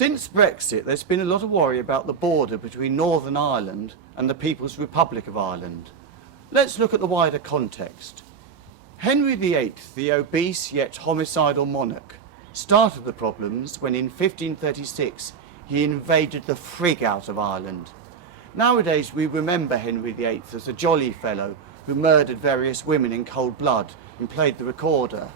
Since Brexit, there's been a lot of worry about the border between Northern Ireland and the People's Republic of Ireland. Let's look at the wider context. Henry VIII, the obese yet homicidal monarch, started the problems when in 1536 he invaded the frig out of Ireland. Nowadays we remember Henry VIII as a jolly fellow who murdered various women in cold blood and played the recorder.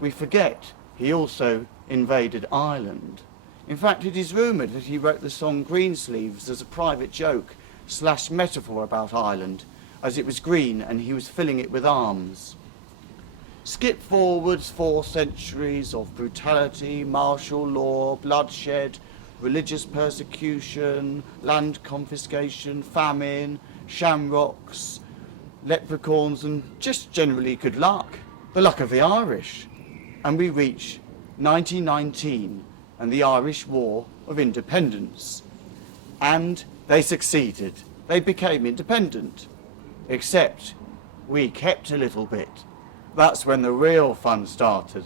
We forget he also invaded Ireland. In fact, it is rumoured that he wrote the song Greensleeves as a private joke / metaphor about Ireland, as it was green and he was filling it with arms. Skip forwards 4 centuries of brutality, martial law, bloodshed, religious persecution, land confiscation, famine, shamrocks, leprechauns, and just generally good luck. The luck of the Irish. And we reach 1919 and the Irish War of Independence. And they succeeded. They became independent. Except we kept a little bit. That's when the real fun started.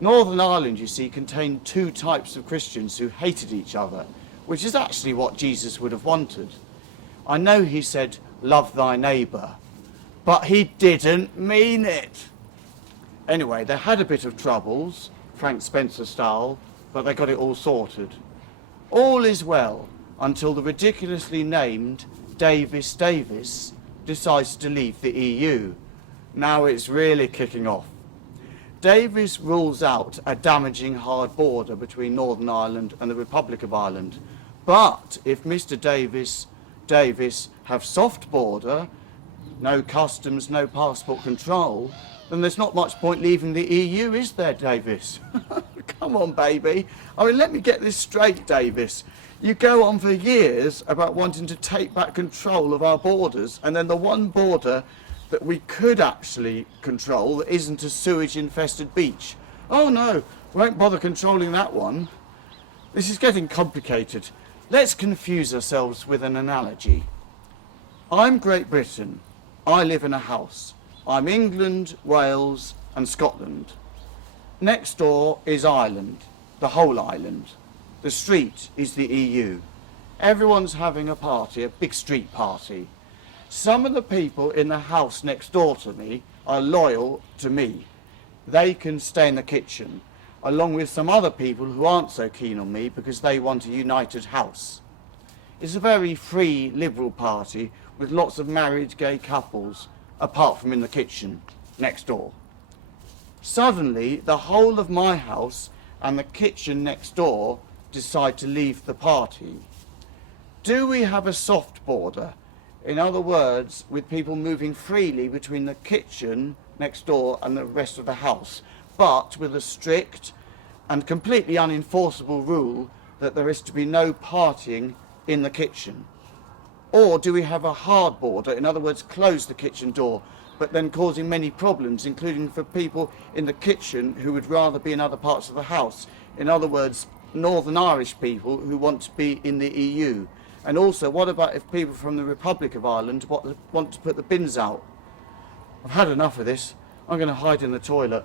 Northern Ireland, you see, contained 2 types of Christians who hated each other, which is actually what Jesus would have wanted. I know he said, love thy neighbour, but he didn't mean it. Anyway, they had a bit of troubles, Frank Spencer style, but they got it all sorted. All is well until the ridiculously named Davis decides to leave the EU. Now it's really kicking off. Davis rules out a damaging hard border between Northern Ireland and the Republic of Ireland. But if Mr. Davis have soft border, no customs, no passport control, then there's not much point leaving the EU, is there, Davis? Come on, baby. I mean, let me get this straight, Davis. You go on for years about wanting to take back control of our borders, and then the one border that we could actually control that isn't a sewage-infested beach. Oh no, won't bother controlling that one. This is getting complicated. Let's confuse ourselves with an analogy. I'm Great Britain. I live in a house. I'm England, Wales and Scotland. Next door is Ireland, the whole island. The street is the EU. Everyone's having a party, a big street party. Some of the people in the house next door to me are loyal to me. They can stay in the kitchen, along with some other people who aren't so keen on me because they want a united house. It's a very free, liberal party with lots of married gay couples, apart from in the kitchen next door. Suddenly, the whole of my house and the kitchen next door decide to leave the party. Do we have a soft border? In other words, with people moving freely between the kitchen next door and the rest of the house, but with a strict and completely unenforceable rule that there is to be no partying in the kitchen? Or do we have a hard border, in other words, close the kitchen door, but then causing many problems, including for people in the kitchen who would rather be in other parts of the house? In other words, Northern Irish people who want to be in the EU. And also, what about if people from the Republic of Ireland want to put the bins out? I've had enough of this. I'm going to hide in the toilet.